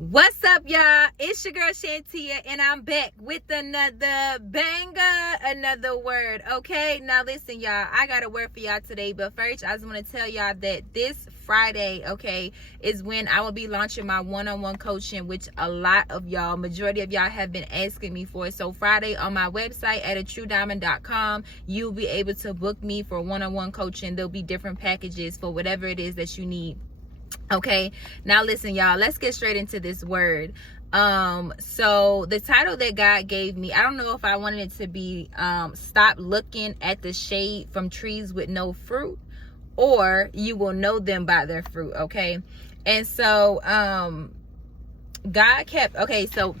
What's up, y'all? It's your girl Shantia, and I'm back with another banger, another word. Okay, now listen, y'all, I got a word for y'all today, but first I just want to tell y'all that this Friday, okay, is when I will be launching my one-on-one coaching, which a lot of y'all, majority of y'all have been asking me for. So Friday on my website at ATrueDiamond.com, you'll be able to book me for one-on-one coaching. There'll be different packages for whatever it is that you need. Okay, now listen, y'all, let's get straight into this word. So the title that God gave me, I don't know if I wanted it to be stop looking at the shade from trees with no fruit, or you will know them by their fruit. Okay, and so God kept, okay, so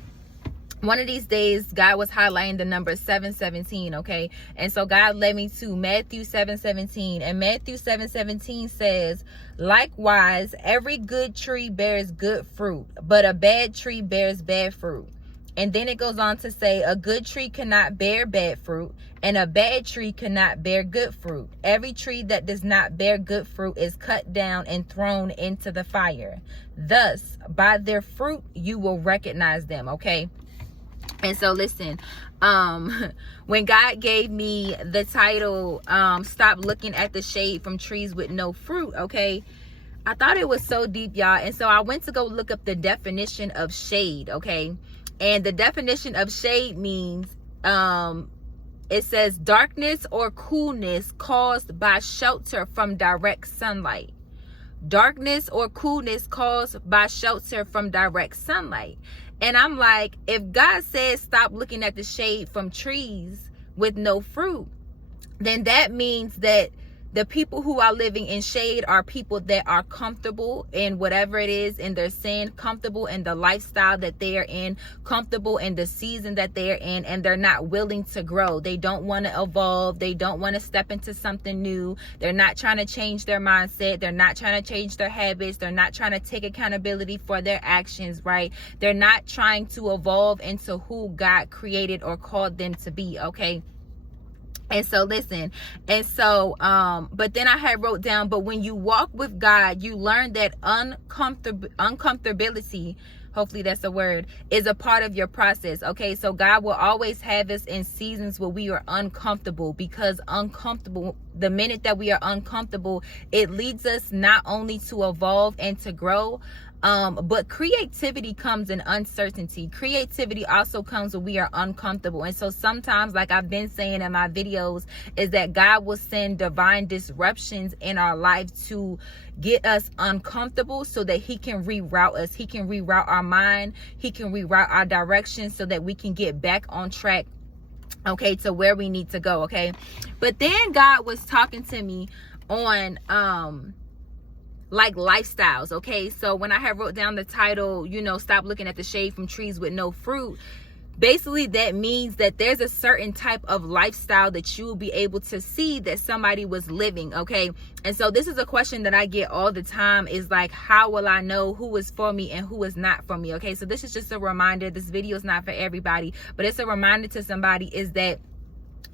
one of these days, God was highlighting the number 717, okay? And so God led me to Matthew 7:17. And Matthew 7:17 says, likewise, every good tree bears good fruit, but a bad tree bears bad fruit. And then it goes on to say, a good tree cannot bear bad fruit, and a bad tree cannot bear good fruit. Every tree that does not bear good fruit is cut down and thrown into the fire. Thus, by their fruit, you will recognize them, okay? And so listen, when God gave me the title, stop looking at the shade from trees with no fruit, okay, I thought it was so deep, y'all. And so I went to go look up the definition of shade, okay? And the definition of shade means, it says darkness or coolness caused by shelter from direct sunlight. Darkness or coolness caused by shelter from direct sunlight. And I'm like, if God says stop looking at the shade from trees with no fruit, then that means that the people who are living in shade are people that are comfortable in whatever it is in their sin, comfortable in the lifestyle that they are in, comfortable in the season that they are in, and they're not willing to grow. They don't want to evolve. They don't want to step into something new. They're not trying to change their mindset. They're not trying to change their habits. They're not trying to take accountability for their actions, right? They're not trying to evolve into who God created or called them to be, okay? And so listen, and so but then I had wrote down, but when you walk with God, you learn that uncomfortability, hopefully that's a word, is a part of your process. Okay, so God will always have us in seasons where we are uncomfortable, because uncomfortable, the minute that we are uncomfortable, it leads us not only to evolve and to grow, but creativity comes in uncertainty. Creativity also comes when we are uncomfortable. And so sometimes, like I've been saying in my videos, is that God will send divine disruptions in our life to get us uncomfortable so that he can reroute us. He can reroute our mind. He can reroute our direction so that we can get back on track, okay, to where we need to go, okay? But then God was talking to me on like lifestyles, okay? So when I had wrote down the title, you know, stop looking at the shade from trees with no fruit, basically that means that there's a certain type of lifestyle that you will be able to see that somebody was living, okay? And so this is a question that I get all the time, is like, how will I know who is for me and who is not for me, okay? So this is just a reminder. This video is not for everybody, but it's a reminder to somebody, is that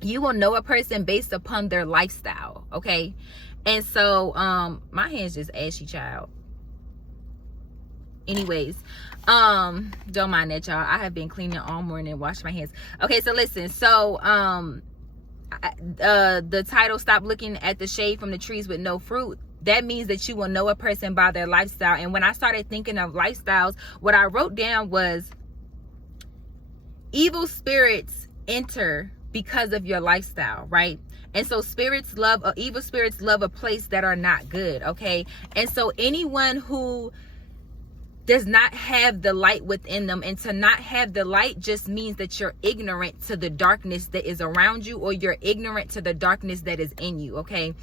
you will know a person based upon their lifestyle, okay? And so my hand's just ashy, child. Anyways, don't mind that, y'all. I have been cleaning all morning and washing my hands. Okay, so listen, so the title, stop looking at the shade from the trees with no fruit, that means that you will know a person by their lifestyle. And when I started thinking of lifestyles, what I wrote down was evil spirits enter because of your lifestyle, right? And so evil spirits love a place that are not good, okay? And so anyone who does not have the light within them, and to not have the light just means that you're ignorant to the darkness that is around you, or you're ignorant to the darkness that is in you, okay?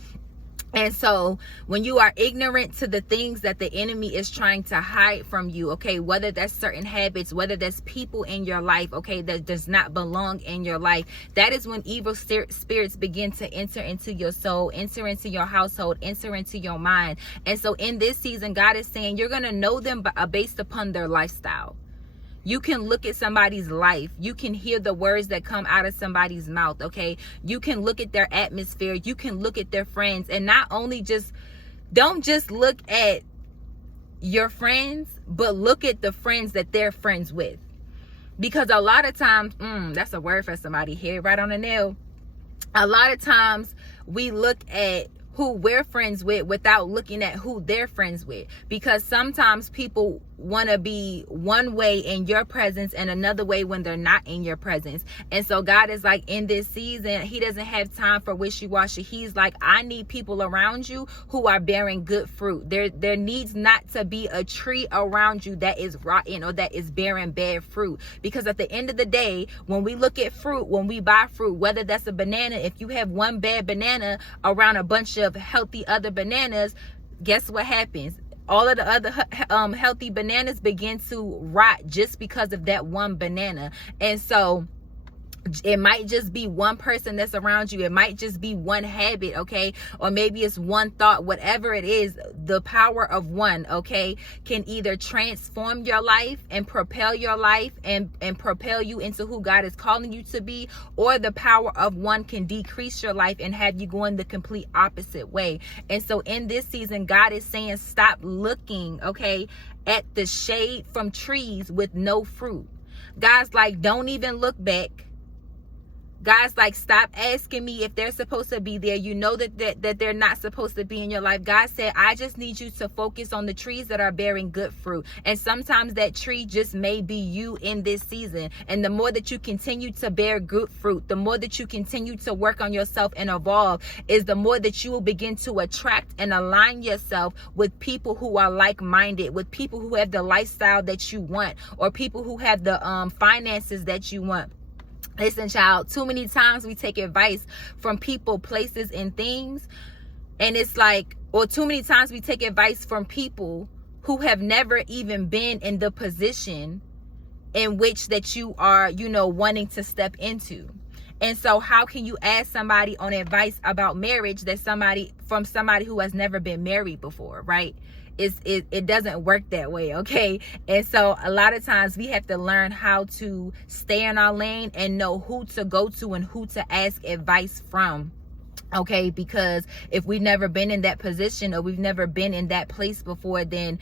And so when you are ignorant to the things that the enemy is trying to hide from you, okay, whether that's certain habits, whether that's people in your life, okay, that does not belong in your life, that is when evil spirits begin to enter into your soul, enter into your household, enter into your mind. And so in this season, God is saying you're going to know them based upon their lifestyle. You can look at somebody's life. You can hear the words that come out of somebody's mouth, okay? You can look at their atmosphere. You can look at their friends. And not only don't just look at your friends, but look at the friends that they're friends with. Because a lot of times, that's a word for somebody here, right on the nail. A lot of times we look at who we're friends with without looking at who they're friends with, because sometimes people want to be one way in your presence and another way when they're not in your presence. And so God is like, in this season, he doesn't have time for wishy-washy. He's like, I need people around you who are bearing good fruit. There needs not to be a tree around you that is rotten or that is bearing bad fruit, because at the end of the day, when we look at fruit, when we buy fruit, whether that's a banana, if you have one bad banana around a bunch of healthy other bananas, guess what happens? All of the other healthy bananas begin to rot just because of that one banana. And so it might just be one person that's around you. It might just be one habit, okay? Or maybe it's one thought. Whatever it is, the power of one, okay, can either transform your life and propel your life and propel you into who God is calling you to be, or the power of one can decrease your life and have you going the complete opposite way. And so in this season, God is saying, stop looking, okay, at the shade from trees with no fruit. God's like, don't even look back. God's like, stop asking me if they're supposed to be there. You know that they're not supposed to be in your life. God said, I just need you to focus on the trees that are bearing good fruit. And sometimes that tree just may be you in this season. And the more that you continue to bear good fruit, the more that you continue to work on yourself and evolve, is the more that you will begin to attract and align yourself with people who are like-minded, with people who have the lifestyle that you want, or people who have the finances that you want. Listen, child, too many times we take advice from people, places, and things. And it's like, or too many times we take advice from people who have never even been in the position in which that you are, wanting to step into. And so how can you ask somebody on advice about marriage that from somebody who has never been married before, right? It doesn't work that way, okay? And so a lot of times we have to learn how to stay in our lane and know who to go to and who to ask advice from, okay? Because if we've never been in that position, or we've never been in that place before, then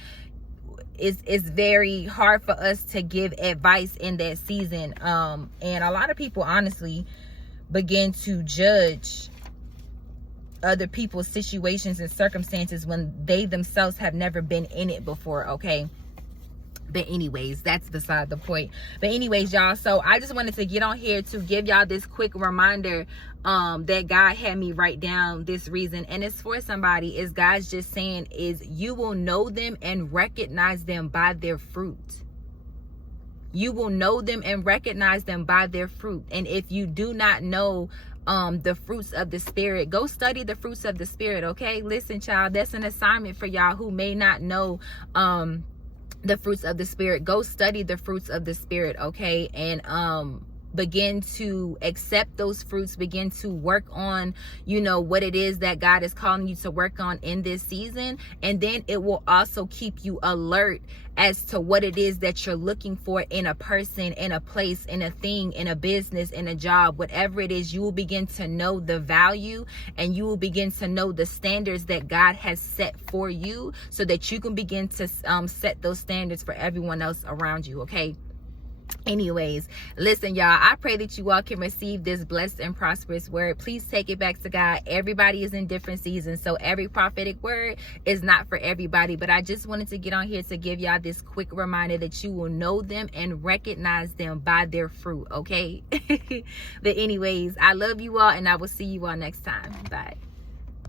it's very hard for us to give advice in that season. And a lot of people honestly begin to judge other people's situations and circumstances when they themselves have never been in it before, okay? But anyways, that's beside the point. But anyways, y'all, so I just wanted to get on here to give y'all this quick reminder that God had me write down this reason, and it's for somebody. Is God's just saying is you will know them and recognize them by their fruit. You will know them and recognize them by their fruit. And if you do not know the fruits of the Spirit, go study the fruits of the Spirit, okay? Listen, child, that's an assignment for y'all who may not know the fruits of the Spirit. Go study the fruits of the Spirit, okay? And begin to accept those fruits, begin to work on, what it is that God is calling you to work on in this season. And then it will also keep you alert as to what it is that you're looking for in a person, in a place, in a thing, in a business, in a job, whatever it is. You will begin to know the value, and you will begin to know the standards that God has set for you, so that you can begin to set those standards for everyone else around you, okay? Anyways, listen, y'all, I pray that you all can receive this blessed and prosperous word. Please take it back to God. Everybody is in different seasons, so every prophetic word is not for everybody. But I just wanted to get on here to give y'all this quick reminder that you will know them and recognize them by their fruit, okay? But anyways, I love you all, and I will see you all next time. Bye.